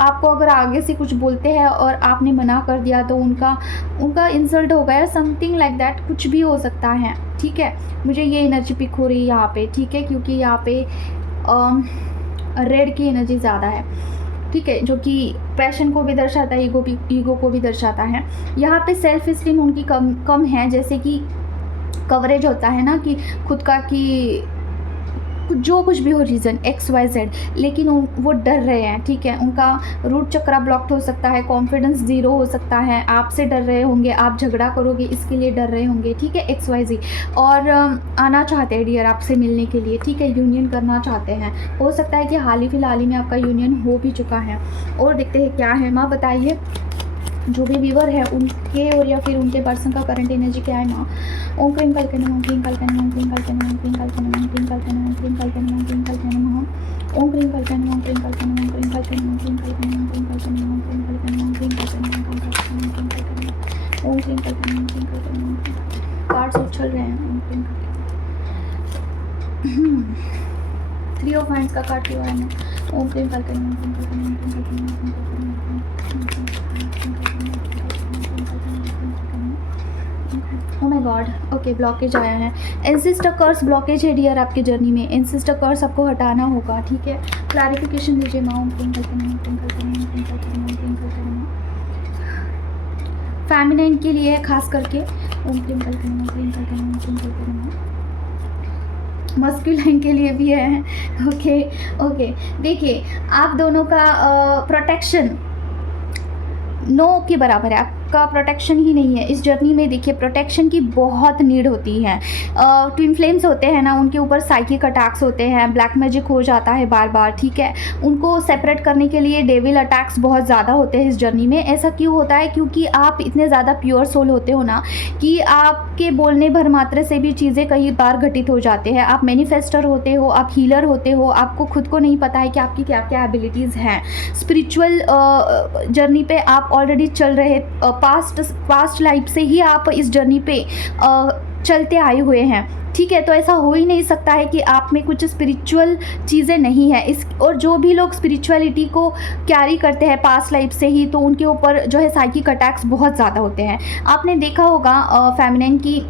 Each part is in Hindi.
आपको अगर आगे से कुछ बोलते हैं और आपने मना कर दिया तो उनका इंसल्ट हो गया, समथिंग लाइक दैट, कुछ भी हो सकता है, ठीक है। मुझे ये एनर्जी पिक हो रही है यहाँ पे, ठीक है, क्योंकि यहाँ पे रेड की एनर्जी ज़्यादा है, ठीक है, जो कि पैशन को भी दर्शाता है, ईगो को भी दर्शाता है। यहाँ पे सेल्फ स्टीम उनकी कम है, जैसे कि कवरेज होता है ना कि खुद का, कि जो कुछ भी हो रीज़न XYZ, लेकिन वो डर रहे हैं, ठीक है। उनका रूट चक्रा ब्लॉक्ड हो सकता है, कॉन्फिडेंस ज़ीरो हो सकता है, आपसे डर रहे होंगे, आप झगड़ा करोगे इसके लिए डर रहे होंगे, ठीक है, XYZ। और आना चाहते हैं डियर आपसे मिलने के लिए, ठीक है, यूनियन करना चाहते हैं। हो सकता है कि हाल ही फिलहाल में आपका यूनियन हो भी चुका है। और देखते हैं क्या है माँ, बताइए जो भी व्यूवर है उनके और या फिर उनके पर्सन का करंट एनर्जी क्या है माँ। ओम क्रीम कल के नमः, ओम क्रीम कल के नमः, ओम क्रीम कल के नमः, ओम क्रीम कल के नमः, ओम क्रीम कल के नमः, ओम क्रीम कल के नमः, ओम क्रीम कल के नमः, ओम क्रीम कल के नमः, ओम क्रीम कल के नमः, ओम क्रीम कल के नमः, ओम क्रीम कल के नमः, ओम क्रीम कल के नमः, ओम क्रीम कल के नमः, ओम क्रीम कल के नमः, ओम क्रीम कल के नमः, ओम क्रीम कल के नमः, ओम क्रीम कल के नमः, ओम क्रीम कल के नमः। कार्ड्स उछल रहे हैं, ओम क्रीम कल के नमः। 3 ऑफ हैंड्स का कार्ड क्यों आया है? ओम क्रीम कल के नमः, ओम क्रीम कल के नमः, ओम क्रीम कल के नमः, ओम क्रीम कल के नमः, oh my god, okay, blockage आया है, एंसेस्टर कर्स ब्लॉकेज है डियर आपकी जर्नी में, एंसेस्टर कर्स आपको हटाना होगा, ठीक है। क्लैरिफिकेशन दीजिए माँ। ओम क्रीम कल के नमः, ओम क्रीम कल के नमः, ओम क्रीम कल के नमः, ओम क्रीम कल के नमः। फेमिनाइन के लिए खास करके ओम क्रीम कल के नमः, ओम क्रीम कल के नमः, ओम क्रीम कल के नमः। मस्कुलाइन के लिए भी है, ओके ओके। देखिए आप दोनों का प्रोटेक्शन नो के बराबर है, आपका प्रोटेक्शन ही नहीं है इस जर्नी में। देखिए प्रोटेक्शन की बहुत नीड होती है। ट्विन फ्लेम्स होते हैं ना, उनके ऊपर साइकिक अटैक्स होते हैं, ब्लैक मैजिक हो जाता है बार बार, ठीक है। उनको सेपरेट करने के लिए डेविल अटैक्स बहुत ज़्यादा होते हैं इस जर्नी में। ऐसा क्यों होता है? क्योंकि आप इतने ज़्यादा प्योर सोल होते हो ना कि आपके बोलने भर मात्रा से भी चीज़ें कई बार घटित हो जाते हैं। आप मैनिफेस्टर होते हो, आप हीलर होते हो, आपको खुद को नहीं पता है कि आपकी क्या क्या एबिलिटीज़ हैं। स्पिरिचुअल जर्नी पे आप ऑलरेडी चल रहे, पास्ट लाइफ से ही आप इस जर्नी पे चलते आए हुए हैं, ठीक है। तो ऐसा हो ही नहीं सकता है कि आप में कुछ स्पिरिचुअल चीज़ें नहीं है इस। और जो भी लोग स्पिरिचुअलिटी को कैरी करते हैं पास्ट लाइफ से ही, तो उनके ऊपर जो है साइकिक अटैक्स बहुत ज़्यादा होते हैं। आपने देखा होगा फेमिनिन की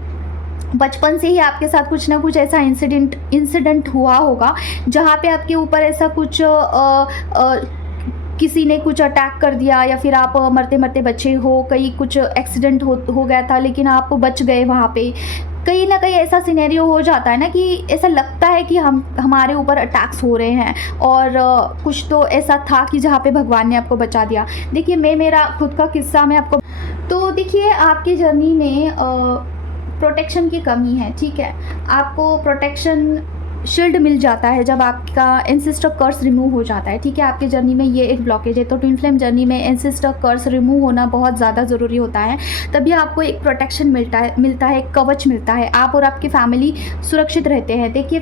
बचपन से ही आपके साथ कुछ ना कुछ ऐसा इंसिडेंट हुआ होगा जहाँ पे आपके ऊपर ऐसा कुछ किसी ने कुछ अटैक कर दिया, या फिर आप मरते मरते बचे हो, कहीं कुछ एक्सीडेंट हो गया था लेकिन आप बच गए। वहाँ पे कहीं ना कहीं ऐसा सिनेरियो हो जाता है ना कि ऐसा लगता है कि हमारे ऊपर अटैक्स हो रहे हैं, और कुछ तो ऐसा था कि जहाँ पे भगवान ने आपको बचा दिया। देखिए मेरा खुद का किस्सा मैं आपको, तो देखिए आपकी जर्नी में प्रोटेक्शन की कमी है, ठीक है। आपको प्रोटेक्शन शील्ड मिल जाता है जब आपका एंसेस्टर कर्स रिमूव हो जाता है, ठीक है। आपकी जर्नी में ये एक ब्लॉकेज है, तो ट्विन फ्लेम जर्नी में एंसेस्टर कर्स रिमूव होना बहुत ज़्यादा ज़रूरी होता है। तभी आपको एक प्रोटेक्शन मिलता है, कवच मिलता है, आप और आपकी फैमिली सुरक्षित रहते हैं। देखिए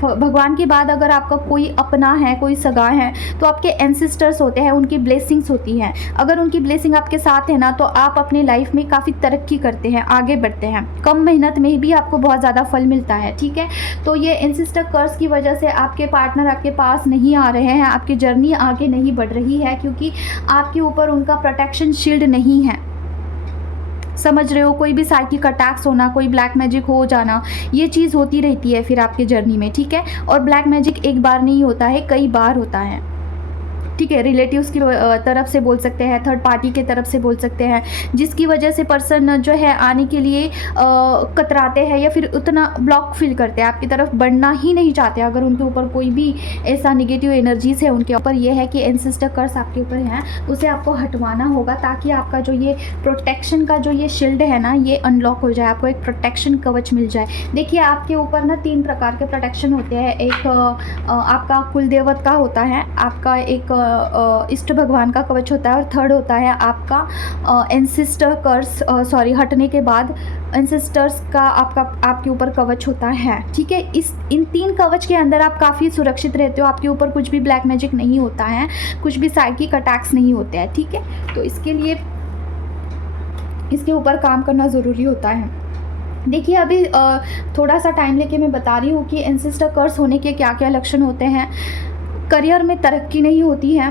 भगवान के बाद अगर आपका कोई अपना है, कोई सगा है, तो आपके एंसेस्टर्स होते हैं, उनकी ब्लेसिंग्स होती हैं। अगर उनकी ब्लेसिंग आपके साथ है ना, तो आप अपने लाइफ में काफ़ी तरक्की करते हैं, आगे बढ़ते हैं, कम मेहनत में भी आपको बहुत ज़्यादा फल मिलता है, ठीक है। तो ये एंसेस्टर कर्स की वजह से आपके पार्टनर आपके पास नहीं आ रहे हैं, आपकी जर्नी आगे नहीं बढ़ रही है, क्योंकि आपके ऊपर उनका प्रोटेक्शन शील्ड नहीं है। समझ रहे हो? कोई भी साइकिक अटैक्स होना, कोई ब्लैक मैजिक हो जाना, ये चीज़ होती रहती है फिर आपकी जर्नी में, ठीक है। और ब्लैक मैजिक एक बार नहीं होता है, कई बार होता है, ठीक है। रिलेटिव्स की तरफ से बोल सकते हैं, थर्ड पार्टी के तरफ से बोल सकते हैं, जिसकी वजह से पर्सन जो है आने के लिए कतराते हैं या फिर उतना ब्लॉक फील करते हैं, आपकी तरफ बढ़ना ही नहीं चाहते। अगर उनके ऊपर कोई भी ऐसा निगेटिव एनर्जीज है उनके ऊपर, ये है कि एंसेस्टर कर्स आपके ऊपर हैं, उसे आपको हटवाना होगा, ताकि आपका जो ये प्रोटेक्शन का जो ये शील्ड है ना, ये अनलॉक हो जाए, आपको एक प्रोटेक्शन कवच मिल जाए। देखिए आपके ऊपर ना 3 प्रकार के प्रोटेक्शन होते हैं। एक आपका कुल देवत का होता है, आपका एक इष्ट भगवान का कवच होता है, और थर्ड होता है आपका एंसेस्टर कर्स हटने के बाद एंसेस्टर्स का आपके ऊपर कवच होता है, ठीक है। इन 3 कवच के अंदर आप काफ़ी सुरक्षित रहते हो, आपके ऊपर कुछ भी ब्लैक मैजिक नहीं होता है, कुछ भी साइकिक अटैक्स नहीं होते हैं, ठीक है। तो इसके लिए इसके ऊपर काम करना ज़रूरी होता है। देखिए अभी थोड़ा सा टाइम लेके मैं बता रही हूँ कि एंसेस्टर कर्स होने के क्या क्या लक्षण होते हैं। करियर में तरक्की नहीं होती है,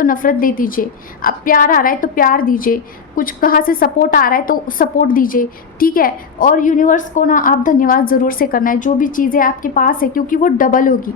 तो नफ़रत दे दीजिए, अब प्यार आ रहा है तो प्यार दीजिए, कुछ कहाँ से सपोर्ट आ रहा है तो सपोर्ट दीजिए, ठीक है। और यूनिवर्स को ना आप धन्यवाद ज़रूर से करना है जो भी चीज़ें आपके पास है, क्योंकि वो डबल होगी,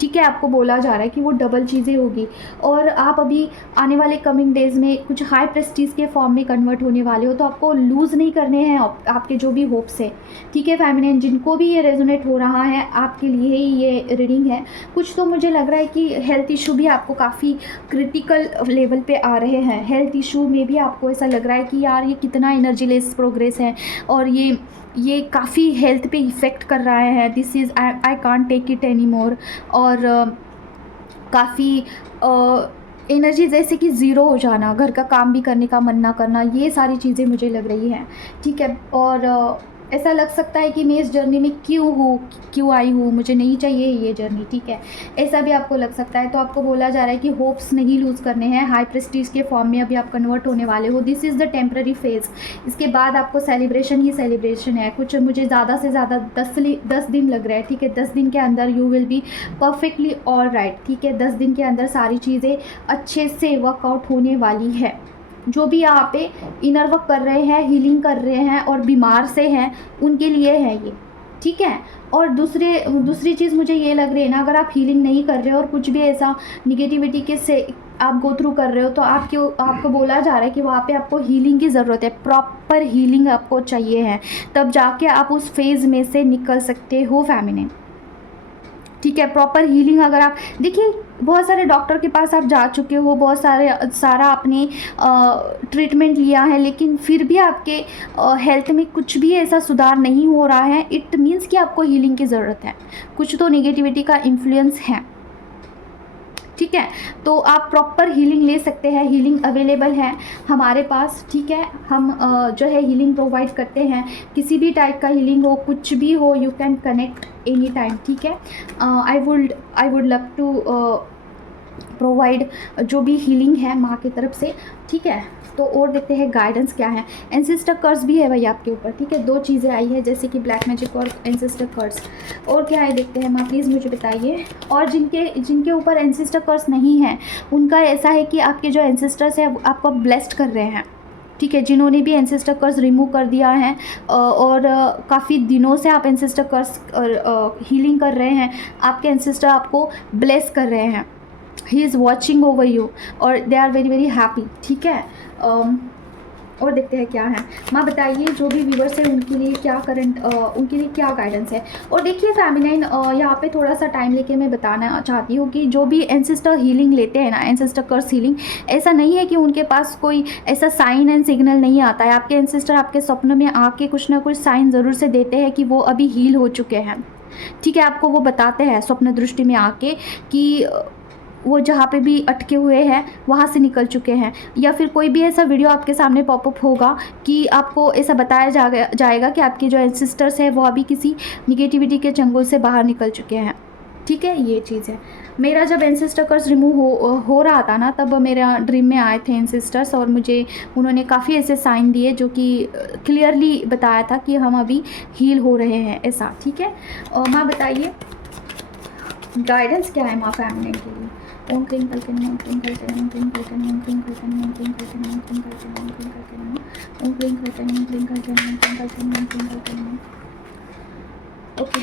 ठीक है। आपको बोला जा रहा है कि वो डबल चीज़ें होगी, और आप अभी आने वाले कमिंग डेज़ में कुछ हाई प्रेस्टीज के फॉर्म में कन्वर्ट होने वाले हो, तो आपको लूज़ नहीं करने हैं आपके जो भी होप्स है, ठीक है। फेमिनिन जिनको भी ये रेजोनेट हो रहा है आपके लिए ही ये रीडिंग है। कुछ तो मुझे लग रहा है कि हेल्थ इशू भी आपको काफ़ी क्रिटिकल लेवल पे आ रहे हैं, हेल्थ इशू में भी आपको ऐसा लग रहा है कि यार ये कितना एनर्जी लेस प्रोग्रेस है, और ये काफ़ी हेल्थ पे इफ़ेक्ट कर रहा है, this is I can't take it any more. और काफ़ी एनर्जी जैसे कि ज़ीरो हो जाना, घर का काम भी करने का मन ना करना, ये सारी चीज़ें मुझे लग रही हैं, ठीक है। और ऐसा लग सकता है कि मैं इस जर्नी में क्यों आई हूँ, मुझे नहीं चाहिए ये जर्नी, ठीक है, ऐसा भी आपको लग सकता है। तो आपको बोला जा रहा है कि होप्स नहीं लूज़ करने हैं, हाई प्रेस्टीज के फॉर्म में अभी आप कन्वर्ट होने वाले हो, this is the temporary phase. इसके बाद आपको सेलिब्रेशन ही सेलिब्रेशन है, कुछ मुझे ज़्यादा से ज़्यादा 10 दिन लग रहा है, ठीक है। 10 दिन के अंदर you will be perfectly all right, ठीक है। 10 दिन के अंदर सारी चीज़ें अच्छे से वर्कआउट होने वाली है। जो भी यहाँ पे इनर वर्क कर रहे हैं, हीलिंग कर रहे हैं और बीमार से हैं, उनके लिए है ये, ठीक है। और दूसरी चीज़ मुझे ये लग रही है ना, अगर आप हीलिंग नहीं कर रहे हो और कुछ भी ऐसा निगेटिविटी के से आप गो थ्रू कर रहे हो, तो आपको बोला जा रहा है कि वहाँ पे आपको हीलिंग की ज़रूरत है, प्रॉपर हीलिंग आपको चाहिए है, तब जाके आप उस फेज़ में से निकल सकते हो फेमिनिन, ठीक है। प्रॉपर हीलिंग अगर आप देखिए, बहुत सारे डॉक्टर के पास आप जा चुके हो, बहुत सारा आपने ट्रीटमेंट लिया है, लेकिन फिर भी आपके हेल्थ में कुछ भी ऐसा सुधार नहीं हो रहा है, इट मीन्स कि आपको हीलिंग की ज़रूरत है, कुछ तो नेगेटिविटी का इन्फ्लुएंस है, ठीक है। तो आप प्रॉपर हीलिंग ले सकते हैं, हीलिंग अवेलेबल है हमारे पास, ठीक है। हम जो है हीलिंग प्रोवाइड करते हैं, किसी भी टाइप का हीलिंग हो, कुछ भी हो, you can connect any time, ठीक है। I would love to provide जो भी हीलिंग है माँ की तरफ से, ठीक है। तो और देखते हैं गाइडेंस क्या है। एंसेस्टर कर्स भी है भाई आपके ऊपर, ठीक है। 2 चीज़ें आई है, जैसे कि ब्लैक मैजिक और एंसेस्टर कर्स। और क्या है देखते हैं माँ, प्लीज़ मुझे बताइए। और जिनके ऊपर एंसेस्टर कर्स नहीं है, उनका ऐसा है कि आपके जो एंसेस्टर्स हैं आपको ब्लेस्ड कर रहे हैं, ठीक है। जिन्होंने भी एंसेस्टर कर्स रिमूव कर दिया है और काफ़ी दिनों से आप एंसेस्टर कर्स हीलिंग कर रहे हैं, आपके एंसेस्टर आपको ब्लेस कर रहे हैं, he is watching over you और they are very very happy, ठीक है। और देखते हैं क्या है माँ, बताइए जो भी व्यूवर्स हैं उनके लिए क्या गाइडेंस है। और देखिए फेमिनाइन, यहाँ पे थोड़ा सा टाइम लेके मैं बताना चाहती हूँ कि जो भी एंसेस्टर हीलिंग लेते हैं ना, एंसेस्टर कर्स हीलिंग, ऐसा नहीं है कि उनके पास कोई ऐसा साइन एंड सिग्नल नहीं आता है। आपके एंसेस्टर आपके स्वप्न में आके कुछ ना कुछ साइन ज़रूर से देते हैं कि वो अभी हील हो चुके हैं, ठीक है। आपको वो बताते हैं स्वप्न दृष्टि में आके कि वो जहाँ पे भी अटके हुए हैं वहाँ से निकल चुके हैं, या फिर कोई भी ऐसा वीडियो आपके सामने पॉपअप होगा कि आपको ऐसा बताया जाएगा कि आपके जो एंसेस्टर्स हैं वो अभी किसी निगेटिविटी के चंगुल से बाहर निकल चुके हैं, ठीक है। ये चीज़ है। मेरा जब एंसेस्टर कर्स रिमूव हो रहा था ना, तब मेरा ड्रीम में आए थे एंसेस्टर्स और मुझे उन्होंने काफ़ी ऐसे साइन दिए जो कि क्लियरली बताया था कि हम अभी हील हो रहे हैं, ऐसा, ठीक है। माँ बताइए गाइडेंस क्या है माँ फैमिली के लिए। ओम क्लीं कल्कनी, ओम क्लीं कल्कनी, ओम क्लीं कल्कनी, ओम क्लीं कल्कनी, ओम क्लीं कल्कनी, ओम क्लीं कल्कनी, ओम क्लीं कल्कनी, ओम क्लीं कल्कनी, ओम क्लीं कल्कनी, ओम क्लीं कल्कनी, ओम क्लीं कल्कनी। ओके,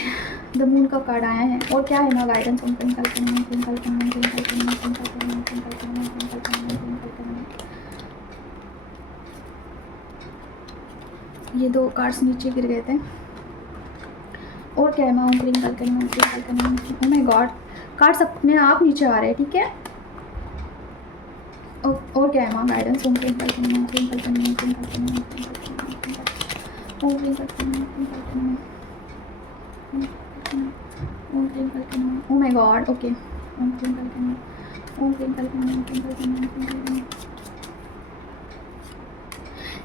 द मून का कार्ड आया है। और क्या है ना गाइडेंस। ओम क्लीं कल्कनी, ओम क्लीं कल्कनी, ओम क्लीं कल्कनी, ओम क्लीं कल्कनी, ओम क्लीं कल्कनी, ओम क्लीं कल्कनी, ओम क्लीं कल्कनी। ये 2 कार्ड्स नीचे गिर गए थे। और क्या है माँ। ओम क्लीं कल्कनी, ओम क्लीं कल्कनी। ओह माय गॉड, कार्ड्स अपने आप नीचे आ रहे हैं, ठीक है। और क्या है माँ गाइडेंस। ओम क्लीं कल्कनी, ओम क्लीं कल्कनी, ओम क्लीं कल्कनी, ओम क्लीं कल्कनी, ओम क्लीं कल्कनी, ओम क्लीं कल्कनी, ओम क्लीं कल्कनी। Oh my god, okay. ओम क्लीं कल्कनी, ओम क्लीं कल्कनी, ओम क्लीं कल्कनी, ओम क्लीं कल्कनी।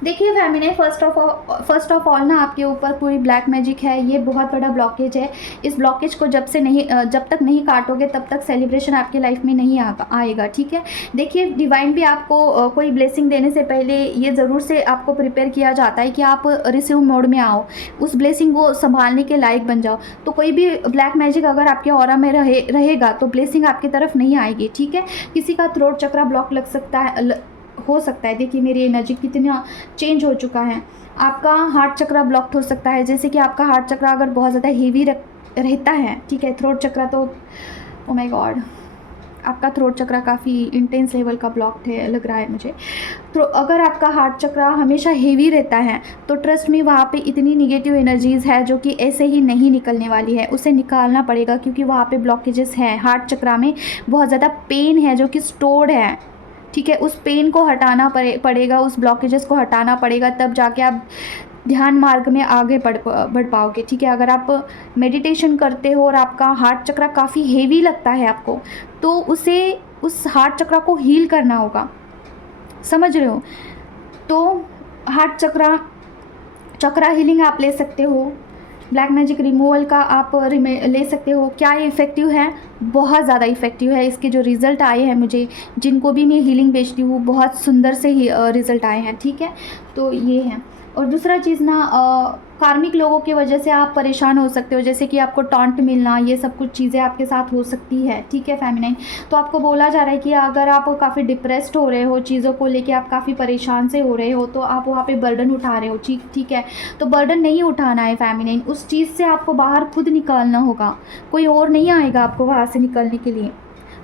देखिए फैमिली, फर्स्ट ऑफ ऑल ना आपके ऊपर पूरी ब्लैक मैजिक है, ये बहुत बड़ा ब्लॉकेज है। इस ब्लॉकेज को जब तक नहीं काटोगे तब तक सेलिब्रेशन आपके लाइफ में नहीं आएगा, ठीक है। देखिए डिवाइन भी आपको कोई ब्लेसिंग देने से पहले ये ज़रूर से आपको प्रिपेयर किया जाता है कि आप रिसीव मोड में आओ, उस ब्लेसिंग को संभालने के लायक बन जाओ। तो कोई भी ब्लैक मैजिक अगर आपके ऑरा में रहेगा तो ब्लेसिंग आपकी तरफ नहीं आएगी, ठीक है। किसी का थ्रोट चक्रा ब्लॉक लग सकता है, हो सकता है। देखिए मेरी एनर्जी कितना चेंज हो चुका है। आपका हार्ट चक्रा ब्लॉक्ड हो सकता है, जैसे कि आपका हार्ट चक्रा अगर बहुत ज़्यादा हेवी रहता है, ठीक है। थ्रोट चक्रा तो ओ माय गॉड, आपका थ्रोट चक्रा काफ़ी इंटेंस लेवल का ब्लॉक्ड है लग रहा है मुझे। तो अगर आपका हार्ट चक्रा हमेशा हेवी रहता है तो ट्रस्ट में वहाँ पे इतनी निगेटिव एनर्जीज़ है जो कि ऐसे ही नहीं निकलने वाली है, उसे निकालना पड़ेगा, क्योंकि वहाँ पे ब्लॉकेजेस हैं। हार्ट चक्रा में बहुत ज़्यादा पेन है जो कि स्टोर्ड है, ठीक है। उस पेन को हटाना पड़ेगा, उस ब्लॉकेजेस को हटाना पड़ेगा, तब जाके आप ध्यान मार्ग में आगे बढ़ पाओगे, ठीक है। अगर आप मेडिटेशन करते हो और आपका हार्ट चक्रा काफ़ी हेवी लगता है आपको, तो उस हार्ट चक्रा को हील करना होगा, समझ रहे हो। तो हार्ट चक्रा हीलिंग आप ले सकते हो, ब्लैक मैजिक रिमूवल का आप ले सकते हो। क्या ये इफ़ेक्टिव है? बहुत ज़्यादा इफ़ेक्टिव है। इसके जो रिज़ल्ट आए हैं मुझे, जिनको भी मैं हीलिंग बेचती हूँ, बहुत सुंदर से ही रिज़ल्ट आए हैं, ठीक है। तो ये है। और दूसरा चीज़ ना, कार्मिक लोगों की वजह से आप परेशान हो सकते हो, जैसे कि आपको टॉन्ट मिलना, ये सब कुछ चीज़ें आपके साथ हो सकती है, ठीक है फेमिनाइन। तो आपको बोला जा रहा है कि अगर आप काफ़ी डिप्रेस्ड हो रहे हो, चीज़ों को लेके आप काफ़ी परेशान से हो रहे हो, तो आप वहाँ पे बर्डन उठा रहे हो, ठीक है। तो बर्डन नहीं उठाना है फेमिनाइन, उस चीज़ से आपको बाहर खुद निकालना होगा, कोई और नहीं आएगा आपको वहाँ से निकलने के लिए।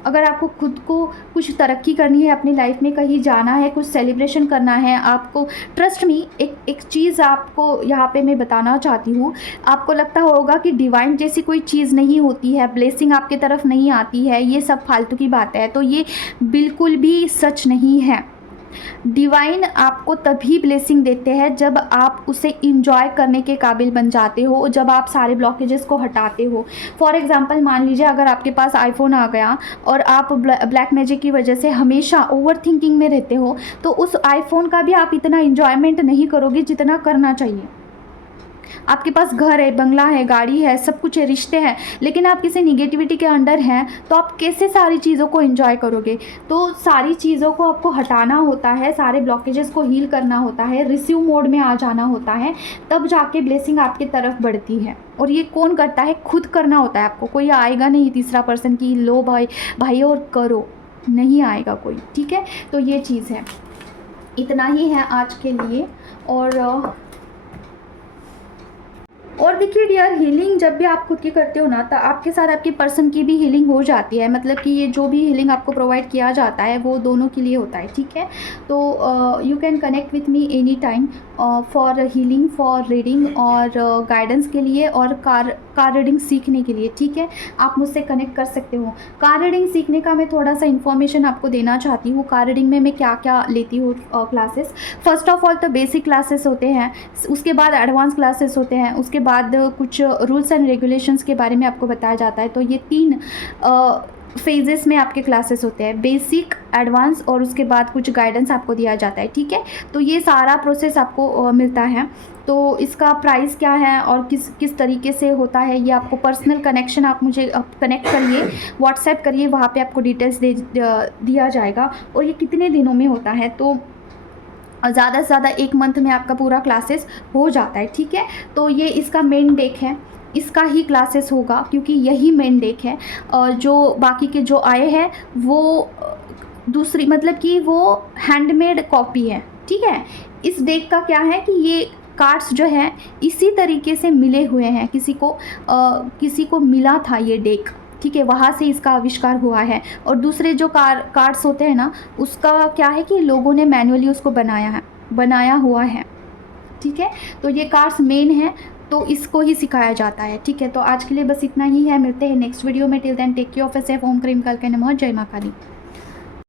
अगर आपको खुद को कुछ तरक्की करनी है अपनी लाइफ में, कहीं जाना है, कुछ सेलिब्रेशन करना है आपको, ट्रस्ट मी, एक चीज़ आपको यहाँ पे मैं बताना चाहती हूँ। आपको लगता होगा कि डिवाइन जैसी कोई चीज़ नहीं होती है, ब्लेसिंग आपके तरफ नहीं आती है, ये सब फालतू की बात है, तो ये बिल्कुल भी सच नहीं है। डिवाइन आपको तभी ब्लेसिंग देते हैं जब आप उसे इंजॉय करने के काबिल बन जाते हो, जब आप सारे ब्लॉकेजेस को हटाते हो। फॉर एग्जांपल मान लीजिए अगर आपके पास आईफोन आ गया और आप ब्लैक मैजिक की वजह से हमेशा ओवर थिंकिंग में रहते हो, तो उस आईफोन का भी आप इतना इंजॉयमेंट नहीं करोगे जितना करना चाहिए। आपके पास घर है, बंगला है, गाड़ी है, सब कुछ है, रिश्ते हैं, लेकिन आप किसी निगेटिविटी के अंडर हैं, तो आप कैसे सारी चीज़ों को एंजॉय करोगे। तो सारी चीज़ों को आपको हटाना होता है, सारे ब्लॉकेजेस को हील करना होता है, रिसीव मोड में आ जाना होता है, तब जाके ब्लेसिंग आपकी तरफ बढ़ती है। और ये कौन करता है? खुद करना होता है आपको, कोई आएगा नहीं तीसरा पर्सन की लो भाई और करो, नहीं आएगा कोई, ठीक है। तो ये चीज़ है, इतना ही है आज के लिए। और देखिए डियर, हीलिंग जब भी आप खुद की करते हो ना, तो आपके साथ आपके पर्सन की भी हीलिंग हो जाती है। मतलब कि ये जो भी हीलिंग आपको प्रोवाइड किया जाता है वो दोनों के लिए होता है, ठीक है। तो you can connect with me any time for healing, for reading और गाइडेंस के लिए, और कार रीडिंग सीखने के लिए, ठीक है। आप मुझसे कनेक्ट कर सकते हो। कार रीडिंग सीखने का मैं थोड़ा सा इन्फॉर्मेशन आपको देना चाहती हूँ। कार रीडिंग में मैं क्या क्या लेती हूँ क्लासेस। फर्स्ट ऑफ ऑल तो बेसिक क्लासेस होते हैं, उसके बाद एडवांस क्लासेस होते हैं, उसके बाद कुछ रूल्स एंड रेगुलेशंस के बारे में आपको बताया जाता है। तो ये 3 फेजेस में आपके क्लासेस होते हैं, बेसिक, एडवांस और उसके बाद कुछ गाइडेंस आपको दिया जाता है, ठीक है। तो ये सारा प्रोसेस आपको मिलता है। तो इसका प्राइस क्या है और किस तरीके से होता है, ये आपको पर्सनल कनेक्शन, आप मुझे कनेक्ट करिए, व्हाट्सएप करिए, वहाँ पे आपको डिटेल्स दिया जाएगा। और ये कितने दिनों में होता है, तो ज़्यादा से ज़्यादा 1 मंथ में आपका पूरा क्लासेस हो जाता है, ठीक है। तो ये इसका मेन डेक है, इसका ही क्लासेस होगा, क्योंकि यही मेन डेक है। जो बाकी के जो आए हैं वो दूसरी, मतलब कि वो हैंडमेड कॉपी है, ठीक है। इस डेक का क्या है कि ये कार्ड्स जो है इसी तरीके से मिले हुए हैं, किसी को मिला था ये डेक, ठीक है, वहाँ से इसका आविष्कार हुआ है। और दूसरे जो कार्ड्स होते हैं ना, उसका क्या है कि लोगों ने मैन्युअली उसको बनाया हुआ है, ठीक है। तो ये कार्ड्स मेन है, तो इसको ही सिखाया जाता है, ठीक है। तो आज के लिए बस इतना ही है, मिलते हैं नेक्स्ट वीडियो में। Till then take care of yourself. ओम क्रीम कल के नमः, जय मां काली।